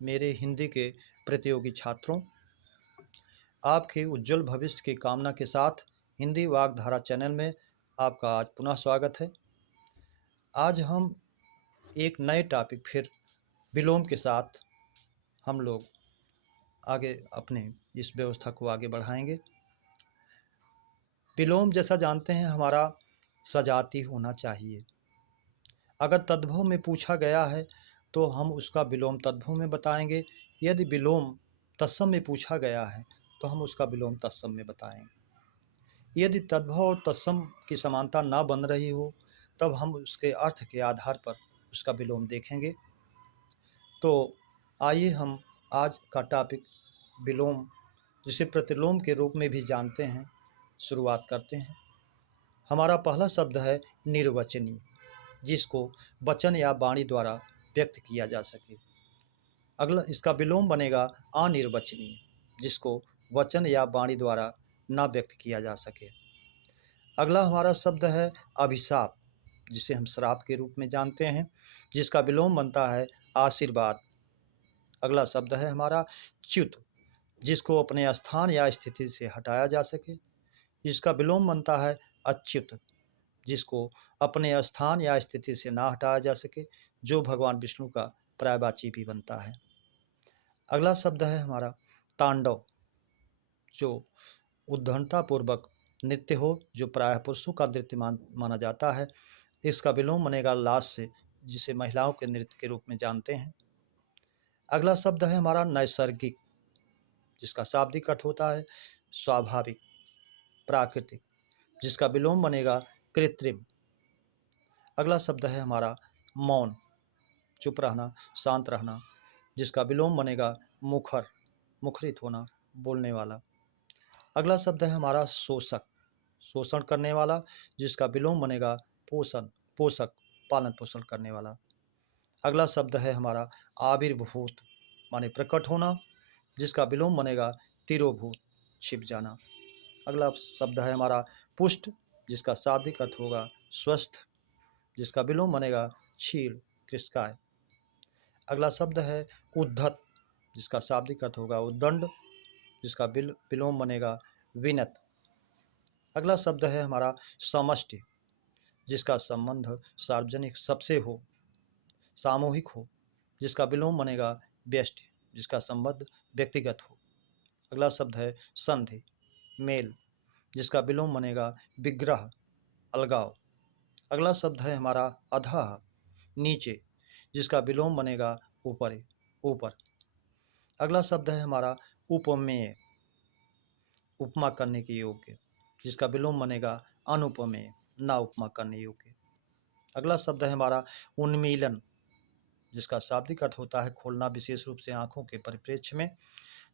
मेरे हिंदी के प्रतियोगी छात्रों, आपके उज्जवल भविष्य की कामना के साथ हिंदी वागधारा चैनल में आपका आज पुनः स्वागत है। आज हम एक नए टॉपिक फिर विलोम के साथ हम लोग आगे अपने इस व्यवस्था को आगे बढ़ाएंगे। विलोम जैसा जानते हैं हमारा सजाती होना चाहिए। अगर तद्भव में पूछा गया है तो हम उसका विलोम तद्भव में बताएंगे। यदि विलोम तत्सम में पूछा गया है तो हम उसका विलोम तत्सम में बताएंगे। यदि तद्भव और तत्सम की समानता ना बन रही हो तब हम उसके अर्थ के आधार पर उसका विलोम देखेंगे। तो आइए हम आज का टॉपिक विलोम, जिसे प्रतिलोम के रूप में भी जानते हैं, शुरुआत करते हैं। हमारा पहला शब्द है निर्वचनीय, जिसको वचन या वाणी द्वारा व्यक्त किया जा सके। अगला इसका विलोम बनेगा अनिर्वचनीय, जिसको वचन या वाणी द्वारा ना व्यक्त किया जा सके। अगला हमारा शब्द है अभिशाप, जिसे हम श्राप के रूप में जानते हैं, जिसका विलोम बनता है आशीर्वाद। अगला शब्द है हमारा च्युत, जिसको अपने स्थान या स्थिति से हटाया जा सके। इसका विलोम बनता है अच्युत, जिसको अपने स्थान या स्थिति से ना हटाया जा सके, जो भगवान विष्णु का पर्यायवाची भी बनता है। अगला शब्द है हमारा तांडव, जो उद्दंडतापूर्वक नृत्य हो, जो प्रायः पुरुषों का नृत्य माना जाता है। इसका विलोम बनेगा लाश से, जिसे महिलाओं के नृत्य के रूप में जानते हैं। अगला शब्द है हमारा नैसर्गिक, जिसका शाब्दिक अर्थ होता है स्वाभाविक, प्राकृतिक, जिसका विलोम बनेगा कृत्रिम। अगला शब्द है हमारा मौन, चुप रहना, शांत रहना, जिसका विलोम बनेगा मुखर, मुखरित होना, बोलने वाला। अगला शब्द है हमारा शोषक, शोषण करने वाला, जिसका विलोम बनेगा पोषण, पोषक, पालन पोषण करने वाला। अगला शब्द है हमारा आविर्भूत, माने प्रकट होना, जिसका विलोम बनेगा तिरोभूत, छिप जाना। अगला शब्द है हमारा पुष्ट, जिसका शाब्दिक अर्थ होगा स्वस्थ, जिसका विलोम बनेगा क्षीण, कृशकाय। अगला शब्द है उद्धत, जिसका शाब्दिक अर्थ होगा उद्दंड, जिसका विलोम बनेगा विनत। अगला शब्द है हमारा समष्टि, जिसका संबंध सार्वजनिक सबसे हो, सामूहिक हो, जिसका विलोम बनेगा व्यष्टि, जिसका संबंध व्यक्तिगत हो। अगला शब्द है संधि, मेल, जिसका विलोम बनेगा विग्रह, अलगाव। अगला शब्द है हमारा अधः, नीचे, जिसका विलोम बनेगा ऊपर, ऊपर। अगला शब्द है हमारा उपमेय, उपमा करने के योग्य, जिसका विलोम बनेगा अनुपमेय, ना उपमा करने योग्य। अगला शब्द है हमारा उन्मीलन, जिसका शाब्दिक अर्थ होता है खोलना, विशेष रूप से आँखों के परिप्रेक्ष्य में,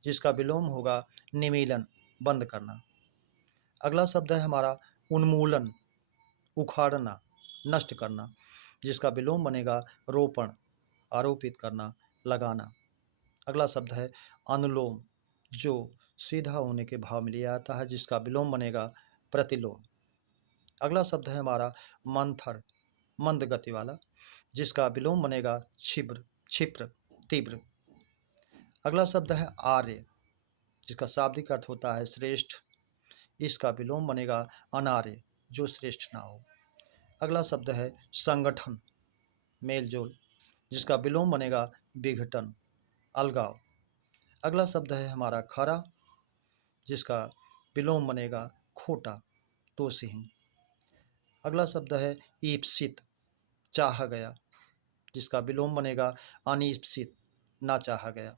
जिसका विलोम होगा निमीलन, बंद करना। अगला शब्द है हमारा उन्मूलन, उखाड़ना, नष्ट करना, जिसका विलोम बनेगा रोपण, आरोपित करना, लगाना। अगला शब्द है अनुलोम, जो सीधा होने के भाव में लिया जाता है, जिसका विलोम बनेगा प्रतिलोम। अगला शब्द है हमारा मंथर, मंद गति वाला, जिसका विलोम बनेगा छिब्र, क्षिप्र, तीव्र। अगला शब्द है आर्य, जिसका शाब्दिक अर्थ होता है श्रेष्ठ, इसका विलोम बनेगा अनार्य, जो श्रेष्ठ ना हो। अगला शब्द है संगठन, मेलजोल, जिसका विलोम बनेगा विघटन, अलगाव। अगला शब्द है हमारा खरा, जिसका विलोम बनेगा खोटा, दोषहीन। अगला शब्द है ईप्सित, चाहा गया, जिसका विलोम बनेगा अनीप्सित, ना चाहा गया।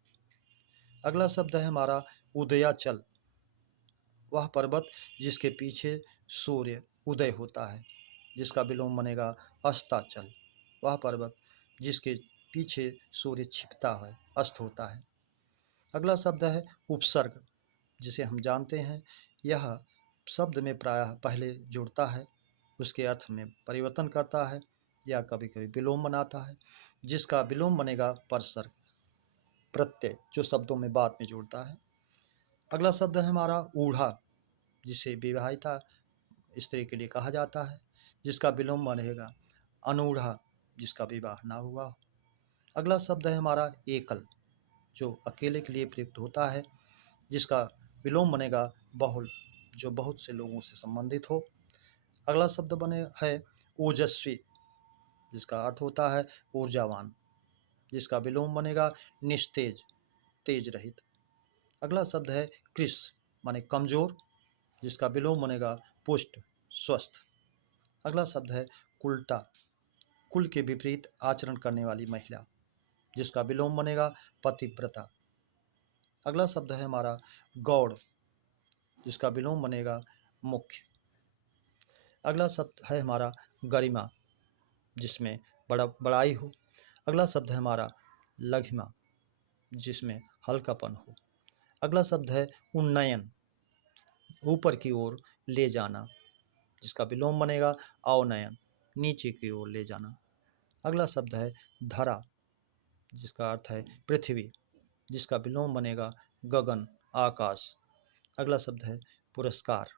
अगला शब्द है हमारा उदयाचल, वह पर्वत जिसके पीछे सूर्य उदय होता है, जिसका विलोम बनेगा अस्ताचल, वह पर्वत जिसके पीछे सूर्य छिपता है, अस्त होता है। अगला शब्द है उपसर्ग, जिसे हम जानते हैं यह शब्द में प्रायः पहले जुड़ता है, उसके अर्थ में परिवर्तन करता है या कभी कभी विलोम बनाता है, जिसका विलोम बनेगा परसर्ग, प्रत्यय, जो शब्दों में बाद में जुड़ता है। अगला शब्द है हमारा ऊढ़ा, जिसे विवाहिता स्त्री के लिए कहा जाता है, जिसका विलोम बनेगा अनूढ़ा, जिसका विवाह ना हुआ हो। अगला शब्द है हमारा एकल, जो अकेले के लिए प्रयुक्त होता है, जिसका विलोम बनेगा बहुल, जो बहुत से लोगों से संबंधित हो। अगला शब्द बने है ओजस्वी, जिसका अर्थ होता है ऊर्जावान, जिसका विलोम बनेगा निस्तेज, तेज रहित। अगला शब्द है कृश, माने कमजोर, जिसका विलोम बनेगा पुष्ट, स्वस्थ। अगला शब्द है कुलटा, कुल के विपरीत आचरण करने वाली महिला, जिसका विलोम बनेगा पतिव्रता। अगला शब्द है हमारा गौड़, जिसका विलोम बनेगा मुख्य। अगला शब्द है हमारा गरिमा, जिसमें बड़ाई हो। अगला शब्द है हमारा लघिमा, जिसमें हल्कापन हो। अगला शब्द है उन्नयन, ऊपर की ओर ले जाना, जिसका विलोम बनेगा अवनयन, नीचे की ओर ले जाना। अगला शब्द है धरा, जिसका अर्थ है पृथ्वी, जिसका विलोम बनेगा गगन, आकाश। अगला शब्द है पुरस्कार,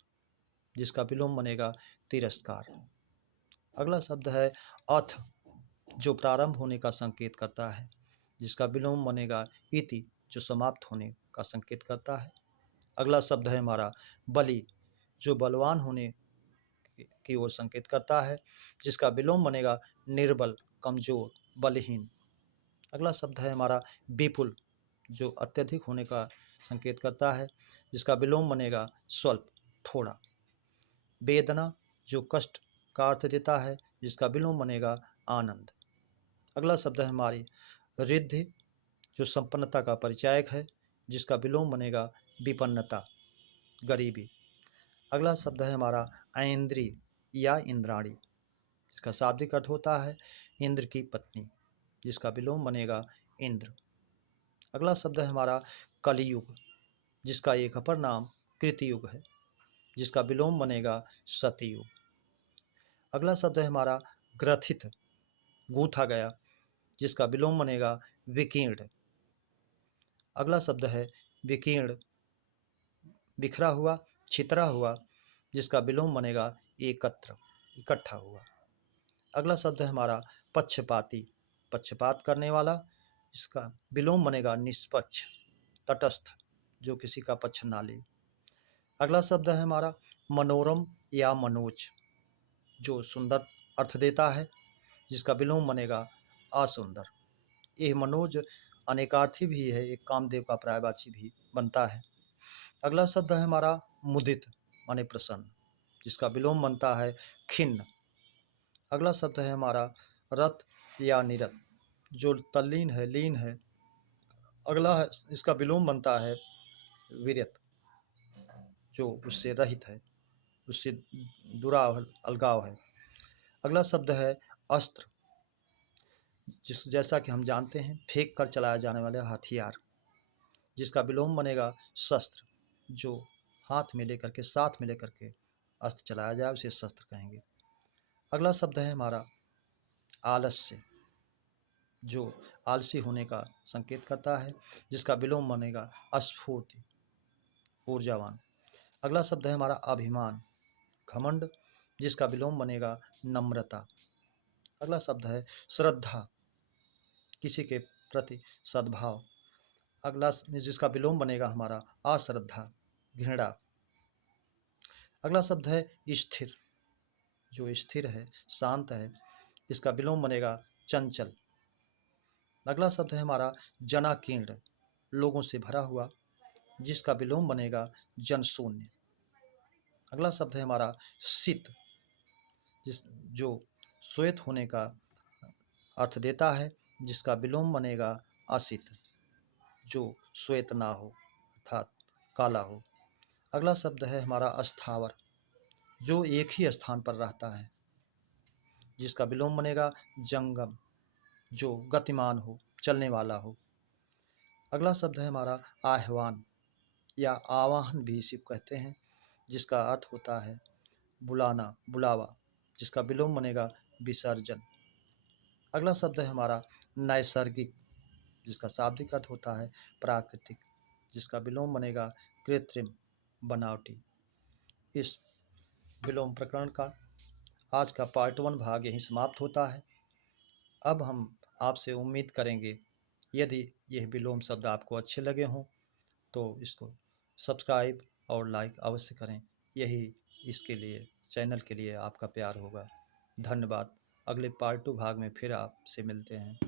जिसका विलोम बनेगा तिरस्कार। अगला शब्द है अथ, जो प्रारंभ होने का संकेत करता है, जिसका विलोम बनेगा इति, जो समाप्त होने का संकेत करता है। अगला शब्द है हमारा बलि, जो बलवान होने की ओर संकेत करता है, जिसका विलोम बनेगा निर्बल, कमजोर, बलहीन। अगला शब्द है हमारा विपुल, जो अत्यधिक होने का संकेत करता है, जिसका विलोम बनेगा स्वल्प, थोड़ा। वेदना, जो कष्ट का अर्थ देता है, जिसका विलोम बनेगा आनंद। अगला शब्द है हमारी रिद्धि, जो संपन्नता का परिचायक है, जिसका विलोम बनेगा विपन्नता, गरीबी। अगला शब्द है हमारा ऐन्द्री या इंद्राणी, इसका शाब्दिक अर्थ होता है इंद्र की पत्नी, जिसका विलोम बनेगा इंद्र। अगला शब्द है हमारा कलियुग, जिसका एक अपर नाम कृतयुग है, जिसका विलोम बनेगा सतयुग। अगला शब्द है हमारा ग्रथित, गूथा गया, जिसका विलोम बनेगा विकीर्ण। अगला शब्द है विकीर्ण, बिखरा हुआ, छितरा हुआ, जिसका विलोम बनेगा एकत्र, इकट्ठा हुआ। अगला शब्द है हमारा पक्षपाती, पक्षपात करने वाला, इसका विलोम बनेगा निष्पक्ष, तटस्थ, जो किसी का पक्ष ना ले। अगला शब्द है हमारा मनोरम या मनोज, जो सुंदर अर्थ देता है, जिसका विलोम बनेगा असुंदर। यह मनोज अनेकार्थी भी है, एक कामदेव का पर्यायवाची भी बनता है। अगला शब्द है हमारा मुदित, माने प्रसन्न, जिसका विलोम बनता है खिन्न। अगला शब्द है हमारा रत या निरत, जो तल्लीन है, लीन है। अगला है इसका विलोम बनता है विरत, जो उससे रहित है, उससे दुराव, अलगाव है। अगला शब्द है अस्त्र, जैसा कि हम जानते हैं फेंक कर चलाया जाने वाले हथियार, जिसका विलोम बनेगा शस्त्र, जो हाथ में लेकर के, साथ में लेकर के अस्त्र चलाया जाए उसे शस्त्र कहेंगे। अगला शब्द है हमारा आलस्य, जो आलसी होने का संकेत करता है, जिसका विलोम बनेगा अस्फूर्ति, ऊर्जावान। अगला शब्द है हमारा अभिमान, घमंड, जिसका विलोम बनेगा नम्रता। अगला शब्द है श्रद्धा, किसी के प्रति सद्भाव। अगला जिसका विलोम बनेगा हमारा अश्रद्धा, घृणा। अगला शब्द है स्थिर, जो स्थिर है, शांत है, इसका विलोम बनेगा चंचल। अगला शब्द है हमारा जनाकीर्ण, लोगों से भरा हुआ, जिसका विलोम बनेगा जनशून्य। अगला शब्द है हमारा शीत, जो श्वेत होने का अर्थ देता है, जिसका विलोम बनेगा असित, जो श्वेत ना हो अर्थात काला हो। अगला शब्द है हमारा अस्थावर, जो एक ही स्थान पर रहता है, जिसका विलोम बनेगा जंगम, जो गतिमान हो, चलने वाला हो। अगला शब्द है हमारा आह्वान या आवाहन भी इसी को कहते हैं, जिसका अर्थ होता है बुलाना, बुलावा, जिसका विलोम बनेगा विसर्जन। अगला शब्द है हमारा नैसर्गिक, जिसका शाब्दिक अर्थ होता है प्राकृतिक, जिसका विलोम बनेगा कृत्रिम, बनावटी। इस विलोम प्रकरण का आज का पार्ट 1 भाग यहीं समाप्त होता है। अब हम आपसे उम्मीद करेंगे यदि यह विलोम शब्द आपको अच्छे लगे हों तो इसको सब्सक्राइब और लाइक अवश्य करें। यही इसके लिए चैनल के लिए आपका प्यार होगा। धन्यवाद। अगले पार्ट 2 भाग में फिर आपसे मिलते हैं।